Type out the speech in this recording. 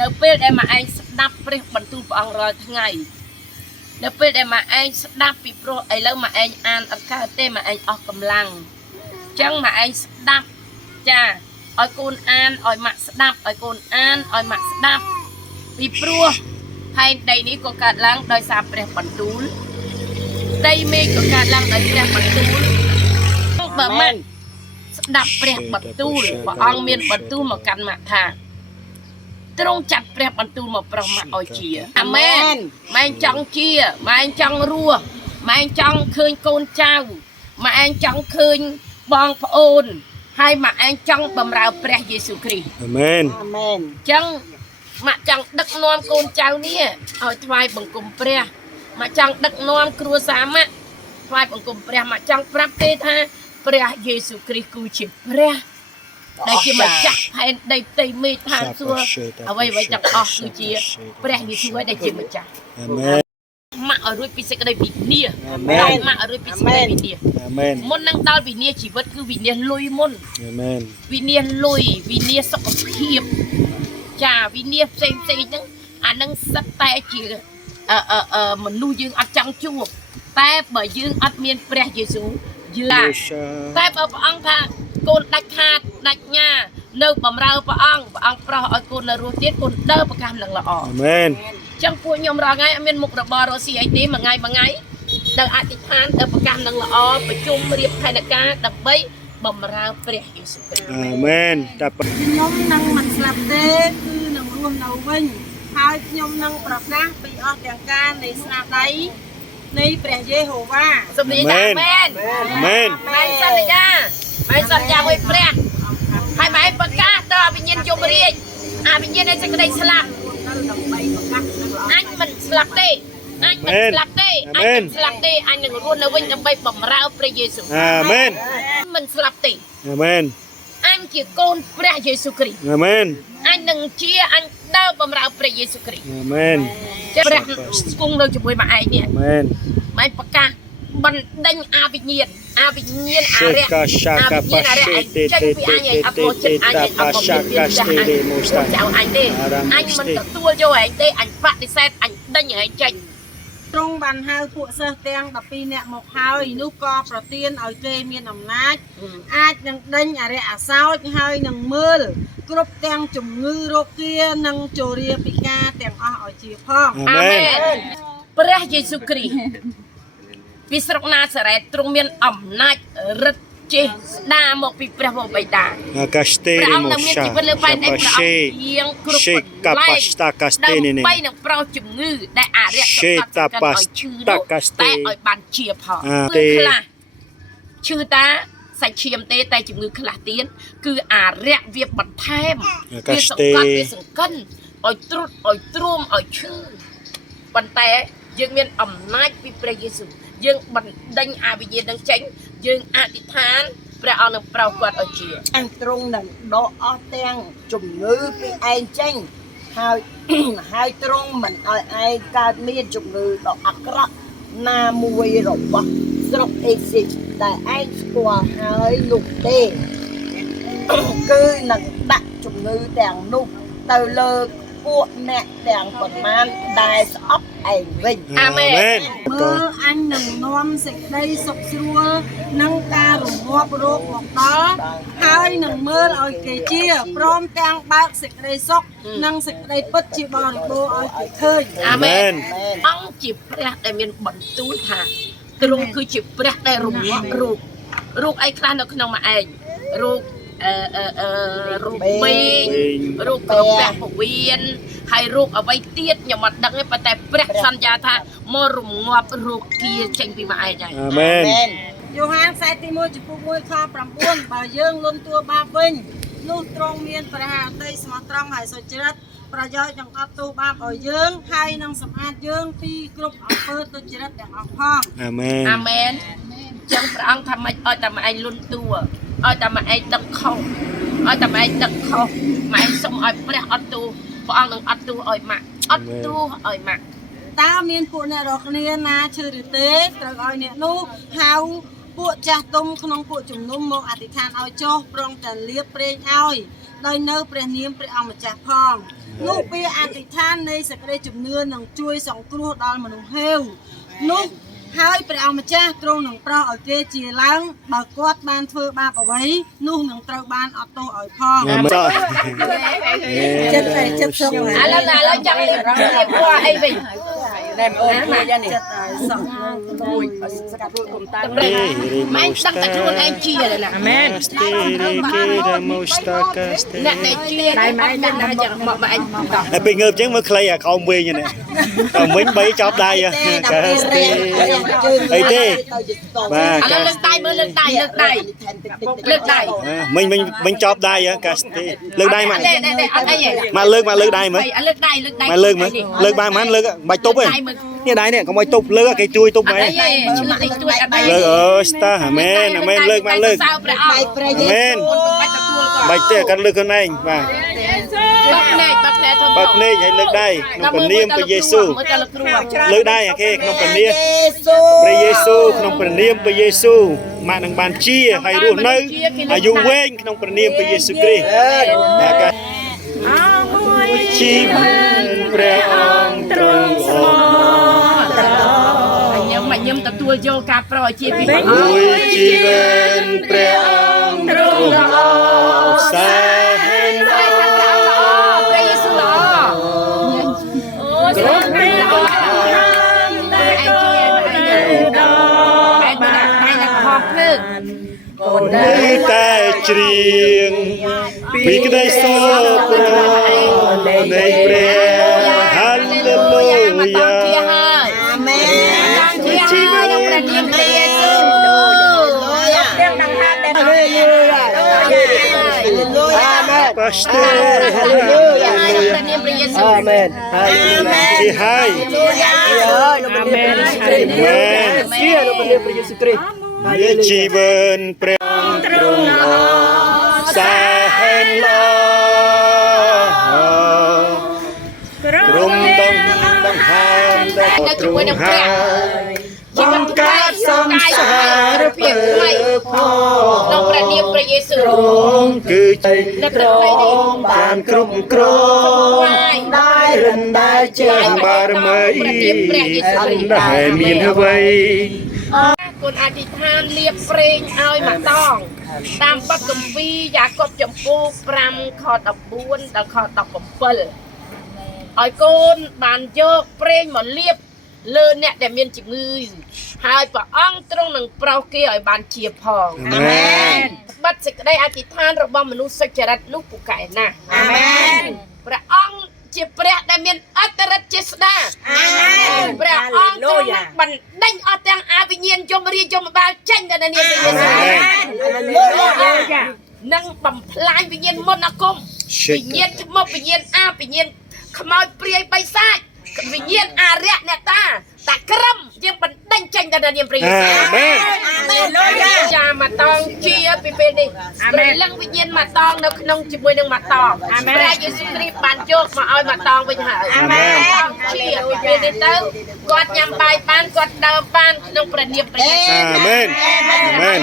នៅពេលដែលមកឯងស្ដាប់ព្រះបន្ទូលព្រះអង្គរាល់ថ្ងៃនៅពេលដែលមកឯងស្ដាប់ពីព្រោះឥឡូវមកឯងអានអត់កើតទេមកឯងអស់កម្លាំងអញ្ចឹងមកឯងស្ដាប់ចាឲ្យកូនអានឲ្យម៉ាក់ស្ដាប់ឲ្យកូនអានឲ្យម៉ាក់ស្ដាប់ពីព្រោះផែនដីនេះក៏កើតឡើងដោយសារព្រះបន្ទូលដីមេឃក៏កើតឡើងដោយព្រះបន្ទូលបើម៉ាក់ស្ដាប់ព្រះបន្ទូលព្រះអង្គមានបន្ទូលមកកាន់ម៉ាក់ថាទ្រង់ចាត់ព្រះបន្ទូលមកប្រោសម៉ាក់ឲ្យជាអាមែនម៉ែចង់ជាម៉ែចង់រស់ម៉ែចង់ឃើញកូនចៅម៉ែចង់ឃើញបងប្អូនហើយម៉ែចង់បម្រើព្រះយេស៊ូវគ្រីស្ទអាមែនអាមែនអញ្ចឹងម៉ាក់ចង់ដឹកនាំកូនចៅនេះឲ្យថ្វាយបង្គំព្រះម៉ាក់ចង់ដឹកនាំគ្រួសារម៉ាក់ថ្វាយបង្គំព្រះម៉ាក់ចង់ប្រាប់ទេថាព្រះយេស៊ូវគ្រីស្ទគឺជាព្រះដែលជាម្ចាស់ផែនដីផ្ទៃមេឃឋានសួគ៌អ្វីៗទាំងអស់គឺជាព្រះយេស៊ូវដែលជាម្ចាស់អាមែនម៉ាក់ឲ្យរួចពីសេចក្តីវិនាសអាមែនម៉ាក់ឲ្យរួចពីសេចក្តីវិនាសអាមែនមុននឹងដល់វិនាសជីវិតគឺវិនាសលុយមុនអាមែនវិនាសលុយវិនាសសុខភាពចាវិនាសផ្សេងហ្នឹងអានឹងសិតតែជាមនុស្សយើងអត់ចង់ជួបតែបើយើងអត់មានព្រះយេស៊ូវយើងតែបើព្រះអង្គថាកូនដាច់ខាតដាច់ញ៉ានៅបម្រើព្រះអង្គប្រោសឲ្យកូននៅរស់ទៀតកូនដើរប្រកាសនឹងល្អអាមែនចឹងពួកខ្ញុំរាល់ថ្ងៃអត់មានមុខរបររស់ស៊ីអីទេមួយថ្ងៃនៅអធិដ្ឋានទៅប្រកាសនឹងល្អប្រជុំរៀបផែនការដើម្បីបម្រើព្រះយេស៊ូវគ្រីស្ទអាមែនតែខ្ញុំនឹងមិនស្លាប់ទេគឺនឹងរស់នៅវិញហើយខ្ញុំនឹងប្រកាសពីអស់ទាំងការនៃស្នាដៃនៃព្រះយេហូវ៉ាសូមនិយាយថាអាមែនម៉ែសន្យាមួយព្រះហើយម៉ែប្រកាសទៅវិញ្ញាណយមរាជអាវិញ្ញាណនៃសេចក្តីស្លាប់អញមិនស្លាប់ទេអញមិនស្លាប់ទេអញនឹងរស់នៅវិញដើម្បីបម្រើព្រះយេស៊ូវអាមែនមិនស្លាប់ទេអាមែនអញជាកូនព្រះយេស៊ូវគ្រីស្ទអាមែនអញនឹងជាអញដើរបម្រើព្រះយេស៊ូវគ្រីស្ទអាមែនព្រះស្គង់នៅជាមួយម៉ែឯងនេះអាមែនម៉ែប្រកាសបណ្ដេញអាវិញ្ញាណអារៈចេញពីអញឲ្យអត់មកចិត្តអញឲ្យអត់មកមានចាស់អញចៅអញទេអញមិនទទួលយកឯងទេអញបដិសេធអញដេញឯងចេញទ្រង់បានហៅពួកសិស្សទាំង12នាក់មកហើយនោះក៏ប្រទានឲ្យគេមានអំណាចអាចនឹងដេញអរិយអាសោចហើយនឹងមើលគ្រប់ទាំងជំងឺរោគានិងជរាពិការទាំងអស់ឲ្យជាផងអាមែនព្រះយេស៊ូវគ្រីស្ទពីស្រុកណាសារ៉េតទ្រង់មានអំណាចរិទ្ធចេះស្ដារមកពីព្រះវរបិតាកាស្តេរីម៉ូសាជាងគ្រប់កាប៉ាស្តាកាស្តេនេះដើម្បីនឹងប្រោសជំងឺដែលអរិយសត្វកាឲ្យឈឺនោះតែឲ្យបានជាផលគឺខ្លះឈឺតាសាច់ឈាមទេតែជំងឺខ្លះទៀតគឺអរិយវាបន្ថែមវាសង្កត់វាសង្កិនឲ្យត្រុតឲ្យទ្រាំឲ្យឈឺប៉ុន្តែយើងមានអំណាចពីព្រះយេស៊ូវយើងបណ្ដេញអវិញ្ញាណនឹងចេញយើងអធិដ្ឋានព្រះអង្គនឹងប្រោសគាត់ឲ្យជាអញទ្រង់នឹងដកអស់ទាំងជំងឺពីឯងចេញហើយទ្រង់មិនឲ្យឯងកើតមានជំងឺដ៏អាក្រក់ណាមួយរបស់ស្រុកអេស៊ីបដែលឯងស្គាល់ហើយនោះទេគឺនឹងដាក់ជំងឺទាំងនោះទៅលើពួកអ្នកទាំងប៉ុន្មានដែលស្អប់ឯងវិញអាមែនមើលអញនឹងនាំសេចក្តីសុខស្រួលនិងការរងាប់រោគមកដល់ហើយនឹងមើលឲ្យគេជាព្រមទាំងបើកសេចក្តីសុខនិងសេចក្តីពិតជាបរិបូរណ៍ឲ្យគេឃើញអាមែនអង្គជាព្រះដែលមានបន្ទូលថាទ្រង់គឺជាព្រះដែលរងាប់រោគអីខ្លះនៅក្នុងមកឯងរោគរោគបេងរោគក្រពះពវៀនហើយរោគអ្វីទៀតខ្ញុំអត់ដឹងទេប៉ុន្តែព្រះសន្យាថាមករងាប់រោគគាចេញពីមកឯងហើយអាមែនយ៉ូហានខ្សែទី1ចំពោះ1ខ9បើយើងលន់តួបាបវិញនោះទ្រង់មានព្រះហឫទ័យស្មោះត្រង់ហើយសុចរិតប្រយោជន៍នឹងអត់ទោសបាបឲ្យយើងហើយនឹងសម្អាតយើងពីគ្រប់អំពើទុច្ចរិតទាំងអស់ផងអាមែនអាមែនចឹងព្រះអង្គថាម៉េចឲ្យតែមកឯងលន់តួឲ្យតែមកឯងដឹកខុសឲ្យតែមកឯងដឹកខុសមកឯងសុំឲ្យព្រះអត់ទោសព្រះអង្គនឹងអត់ទោសឲ្យម៉ាក់អត់ទោសឲ្យម៉ាក់តើមានពួកអ្នករកគ្នាណាឈឺឬទេត្រូវឲ្យអ្នកនោះហៅពួកចាស់ទុំក្នុងពួកជំនុំមកអធិដ្ឋានឲ្យចុះព្រមទាំងលាបប្រេងឲ្យ ដោយនៅព្រះនាមព្រះអង្គម្ចាស់ផងនោះពេលអធិដ្ឋាននៃសេចក្តីជំនឿនឹងជួយសង្គ្រោះដល់មនុស្សហេវនោះហើយព្រះអង្គម្ចាស់ទ្រង់នឹងប្រោសឲ្យគេជាឡើងបើគាត់បានធ្វើបាបអ្វីនោះនឹងត្រូវបានអត់ទោសឲ្យផង ចិត្តតែចិត្តសុំ ឥឡូវចង់រៀបពណ៌អីវិញ តែអូនមួយយ៉ាងនេះ ចិត្តតែសោះ មួយស្កាត់គុំតា ម៉ែដឹងតែខ្លួនឯងជាណាអាមែន អ្នកដែលជាដៃម៉ែដឹងថាយ៉ាងមកម៉ែឯងដោះ ពេលងើបចឹងមើលខ្លីអាខោមវិញនេះតែមិញ3ចប់ដៃកាស្ទេអីទេបាទ ឥឡូវលើកដៃមើលលើកដៃលើកដៃលើកដៃ មិញចប់ដៃកាស្ទេលើកដៃមក អត់អីទេ មកលើកដៃមើល លើកដៃលើកដៃ មកលើកមើលលើកបានមិនលើកបាច់ទប់ទេនេះដៃនេះកុំឲ្យទប់លើកគេជួយទប់ អត់ ហ្មង អីទេឆ្លឹកជួយអត់អី លើកស្តាអាមែនលើកមកលើក សៅព្រះអង្គ អាមែន បាច់ទទួលគាត់ បាច់ទេគាត់លើកខ្លួនឯងបាទ បាក់ភ្នែកធំ បើភ្នែកឲ្យលើកដៃក្នុងព្រះនាមព្រះយេស៊ូវ មើលតែលោកគ្រូ លើកដៃអាគេក្នុងព្រះនាមព្រះយេស៊ូវក្នុងព្រះនាមព្រះយេស៊ូវម៉ាក់នឹងបានជាហើយរស់នៅអាយុវែងក្នុងព្រះនាមព្រះយេស៊ូវគ្រីស្ទបាទកាជីវិតព្រះអង្គទ្រង់អរ ញឹមទទួលយកការប្រោជាពីព្រះ មួយជីវិតព្រះអង្គទ្រង់អរសែនល្អ ព្រះយេស៊ូវល្អអូស្រីព្រះល្អតែឯងជាឯងខំភ្លើង នៅតែច្រៀងពីក្តីសោកនៃព្រះហាឡេលូយ៉ា អាមែន ជាហើយក្នុងព្រះនាមព្រះយេស៊ូវ ទាំងដង្ហើមដែលលុយអាមែន ប៉ាស្ទ័រ ព្រះនាមព្រះយេស៊ូវ អាមែន ជាហើយ អាមែន មែន ជាលោកព្រះព្រះយេស៊ូវគ្រីស្ទ ជាជីវិតព្រះអង្គទ្រង់អរសែនល្អក្រុមដង្ហើមដែលទ្រង់ហើយបង្កើតសំសារភាពថ្មី ក្នុងព្រះនាមព្រះយេស៊ូវ គឺចេញត្រង់បានគ្រប់គ្រងได้រិនដែលជាបារមីអត់ដែលមានអ្វី គុណអធិដ្ឋានលៀបប្រេងឲ្យមកតងតាមបទគម្ពីរយ៉ាកុបចំពោះ5ខ14ដល់ខ17ឲ្យកូនបានយកប្រេងមកលៀបលើអ្នកដែលមានជំងឺហើយព្រះអង្គទ្រង់នឹងប្រោសគេឲ្យបានជាផង អាមែន បិទសេចក្តីអធិដ្ឋានរបស់មនុស្សសុចរិតនោះពូកែណាស់ អាមែន ព្រះអង្គជាព្រះដែលមានអត្តរិទ្ធជាស្ដា អាមែន ព្រះអង្គទ្រង់នឹងបណ្ដេញអស់ទាំងអវិញ្ញាណយមរាជយមបាលចេញទៅនៅនាមព្រះយេស៊ូវនឹងបំផ្លាញវិញ្ញាណមន្តអាគមវិញ្ញាណច្មុកវិញ្ញាណអាវិញ្ញាណខ្មោចព្រាយបិសាចវិញ្ញាណអារៈអ្នកតាក្រឹមយើងបណ្ដេញចេញទៅនៅនាមព្រះយេស៊ូវ អាមែន ចាមកតងជាពីពេលនេះព្រះលឹងវិញ្ញាណមកតងនៅក្នុងជាមួយនឹងមកតងព្រះយេស៊ូវគ្រីស្ទបានយកមកឲ្យមកតងវិញហើយ អាមែន ជាពីពេលនេះទៅគាត់ញ៉ាំបាយបានគាត់ដើរបានក្នុងព្រះនាមព្រះយេស៊ូវ អាមែនអាមែន